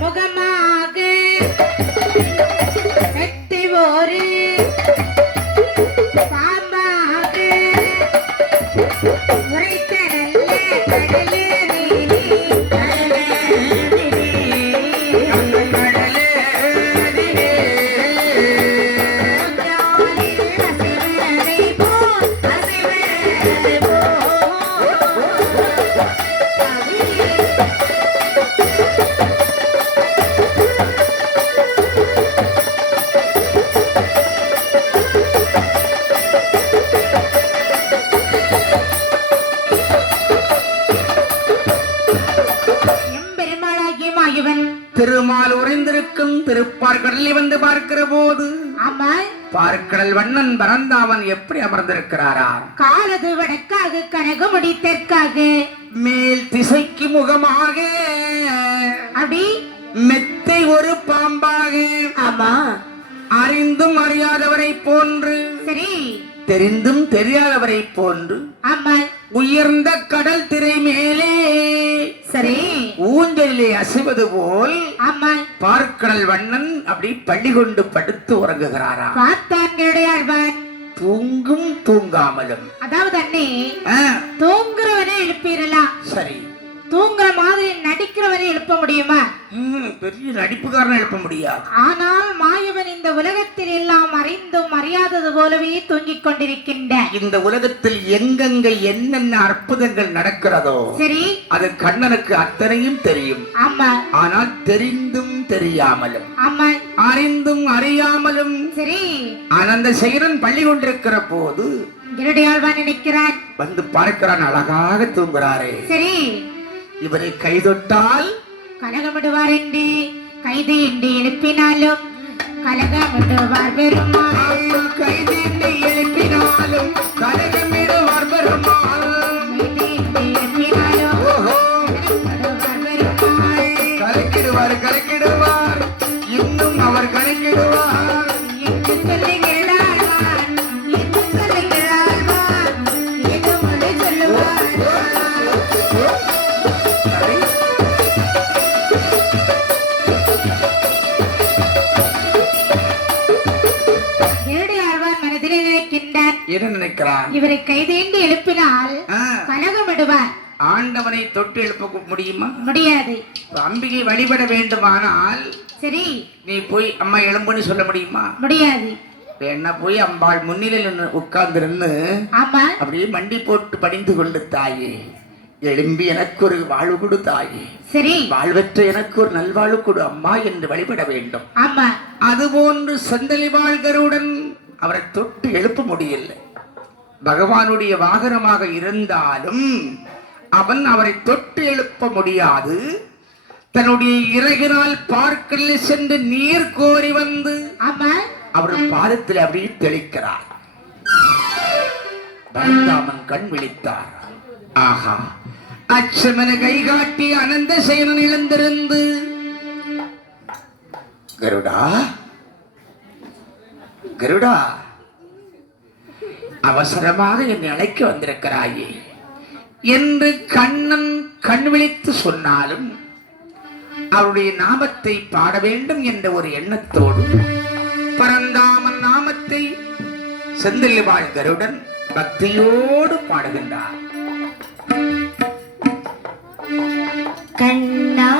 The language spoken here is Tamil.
முகமாக வெட்டி ஒரு பாம்பாக உரைத்த நல்ல கடலே திருமால் உறைந்திருக்கும் திருப்பார்கடலை வந்து பார்க்கிற போது பார்க்கடல் வண்ணன் பரந்தாவன் எப்படி அமர்ந்திருக்கிறாரா? காலது வடக்காக கனகமுடி தெற்காக மேல் திசைக்கு முகமாக அப்படி மெத்தை ஒரு பாம்பாக ஆமா அறிந்தும் அறியாதவரை போன்று சரி தெரிந்தும் தெரியாதவரை போன்று ஆமா உயர்ந்த கடல் திரை மேலே சரி ஊஞ்சலிலே அசைவது போல் ஆமா பார்க்கடல் வண்ணன் அப்படி பள்ளி கொண்டு படுத்து உறங்குகிறாரா? பார்த்தான் தூங்கும் தூங்காமலும். அதாவது அண்ணே தூங்குறவனே எழுப்பிடலாம், சரி தூங்குற மாதிரி நடிக்கிறவனை எழுப்ப முடியுமா? பெரிய நடிப்புக்காரன் எழுப்ப முடியாது. ஆனால் மாயவன் இந்த உலகத்தில் எல்லாம் அறிந்தும் அறியாதது போலவே தூங்கிக் கொண்டிருக்கின்ற இந்த உலகத்தில் எங்கெங்க என்னென்ன அற்புதங்கள் நடக்கிறதோ சரி அது கண்ணனுக்கு அத்தனையும் தெரியும். ஆமா ஆனால் தெரிந்தும் தெரியாமலும் ஆமா அறிந்தும் அறியாமலும் சரி ஆனந்த சேரன் பள்ளி கொண்டிருக்கிற போது கருடையாழ்வான் நினைக்கிறான், வந்து பார்க்கிறான், அழகாக தூங்குறாரே. சரி இவரை கைதொட்டால் கலகமிடுவார் என்று கைது என்று எழுப்பினாலும் கலகமிடுவார் பெருமாள், கைது என்று எழுப்பினாலும் கலகமிடுவார் பெருமாள், கலக்கிடுவார் கலக்கிடுவார் இன்னும் அவர் கலக்கிடுவார் என்று சொல்லுகிறார், என்று சொல்லுகிறார், என்று மொழி சொல்லுவார். என்ன நினைக்கிறான்? இவரை கைதேண்டி எழுப்பினால் கலகமிடுவார். ஆண்டவனை தொட்டு எழுப்ப முடியுமா? முடியாது. அம்பிகை வழிபட வேண்டுமானால் சரி நீ போய் அம்மா எழும்புன்னு சொல்ல முடியுமா? முடியாது. என்ன போய் அம்பாள் முன்னிலையில் உட்கார்ந்து இருந்து அப்படியே மண்டி போட்டு பணிந்து கொண்டு, தாயே எழும்பி எனக்கு ஒரு வாழ்வு கொடு, தாயே சரி வாழ்வற்ற எனக்கு ஒரு நல்வாழ்வு கொடு அம்மா என்று வழிபட வேண்டும். ஆமா அதுபோன்று செந்தலி வாழ்கருடன் அவரை தொட்டு எழுப்ப முடியல. பகவானுடைய வாகனமாக இருந்தாலும் அவன் அவரை தொட்டு எழுப்ப முடியாது. தன்னுடைய இறகினால் பார்க்கல சென்று நீர் கோரி வந்து அவர் பாதத்தில் அப்படியே தெளிக்கிறார். பரந்தாமன் கண் விழித்தார். ஆஹா, அச்சமன கை காட்டி அனந்த சேனன் இழந்திருந்து, கருடா கருடா அவசரமாக என்னை அழைக்க வந்திருக்கிறாயே என்று கண்ணன் கண் விழித்து சொன்னாலும் அவருடைய நாமத்தை பாட வேண்டும் என்ற ஒரு எண்ணத்தோடு பரந்தாமன் நாமத்தை செந்தில் வாழ்கருடன் பக்தியோடு பாடுகின்றார். கண்ணா